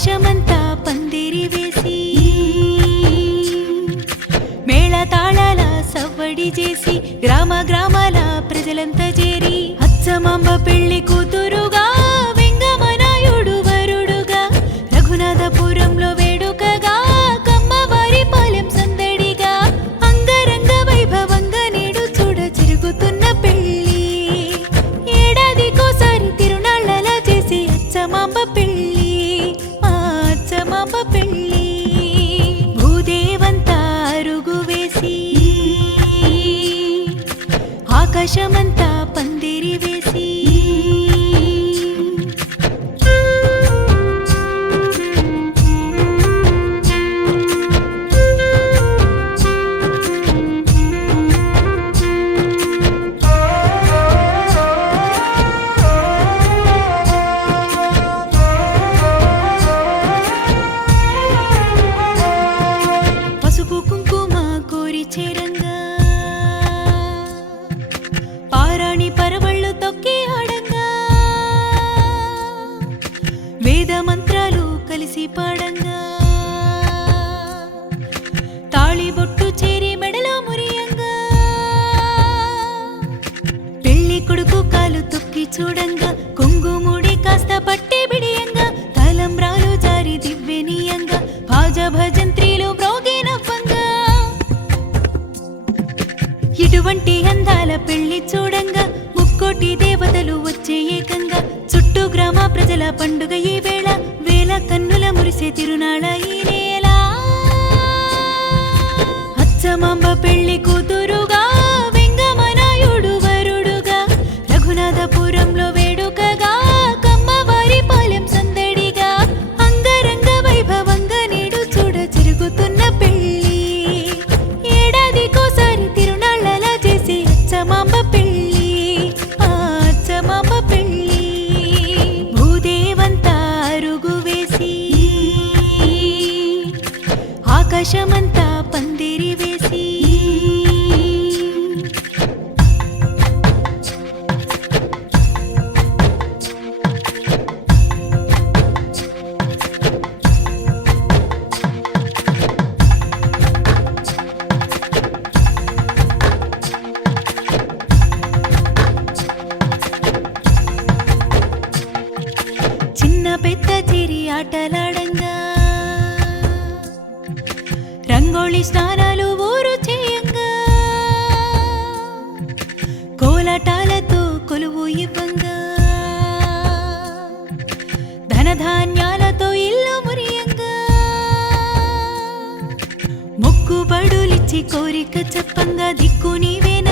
ఆకాశమంతా పందిరి వేసి మేళతాళాల సవ్వడి చేసి గ్రామ గ్రామాల ప్రజలంతా చేరి అచ్చమాంబ పెళ్లి కూతురుగా వెంగమనాయుడు వరుడుగా రఘునాథపురంలో వేడుకగా కమ్మవారి పాలెం సందడిగా అంగరంగ వైభవంగా నేడు చూడ జరుగుతున్న పెళ్లి ఏడాదికోసారి తిరునాళ్ళలా చేసి అచ్చమాంబ పెళ్లి అచ్చమాంబ పెళ్లి భూదేవంతా అరుగు వేసి ఆకాశమంతా పందిరి వేసి పసుపు కుంకుమ కోరి చేరంగా పారాణి పరవళ్ళు తొక్కి ఆడంగా వేద మంత్రాలు కలిసి పాడంగా తాళిబొట్టు చేరి మెడలో మురియంగా పెళ్లి కొడుకు కాలు తొక్కి చూడంగా కొంగుముడి కాస్త పట్టి బిడియంగా తలంబ్రాలు జారి దివ్యనీయంగా భాజ భజంత్రీలు మ్రోగినవ్వంగా ఇటువంటి అందాల పెళ్లి చూడంగా ముక్కోటి దేవతలు వచ్చే ఏకంగా చుట్టూ గ్రామ ప్రజల పండుగ ఈ వేళ వేల కన్నుల మురిసే తిరునాళ ఈ నేల అచ్చమాంబ పెళ్లి కూతురుగా వెంగమనాయుడు వరుడుగా రఘునాథపురంలో వేడుకగా కమ్మవారి పాలెం సందడిగా అంగరంగ వైభవంగా నేడు చూడ జరుగుతున్న పెళ్లి ఏడాదికోసారి తిరునాళ్ళలా చేసి అచ్చమాంబ పెళ్లి అచ్చమాంబ పెళ్లి భూదేవంతా అరుగు వేసి ఆకాశమంతా పందిరి వేసి చిన్న పెద్ద చిరి ఆటలాడంగా రంగోళి స్నానాలు ఊరు చేయంగా కోలాటాలతో కొలువు ఇవ్వంగా ధనధాన్యాలతో ఇల్లు మురియంగా మొక్కుబడులిచ్చి కోరిక చెప్పంగా దిక్కు నీవేనా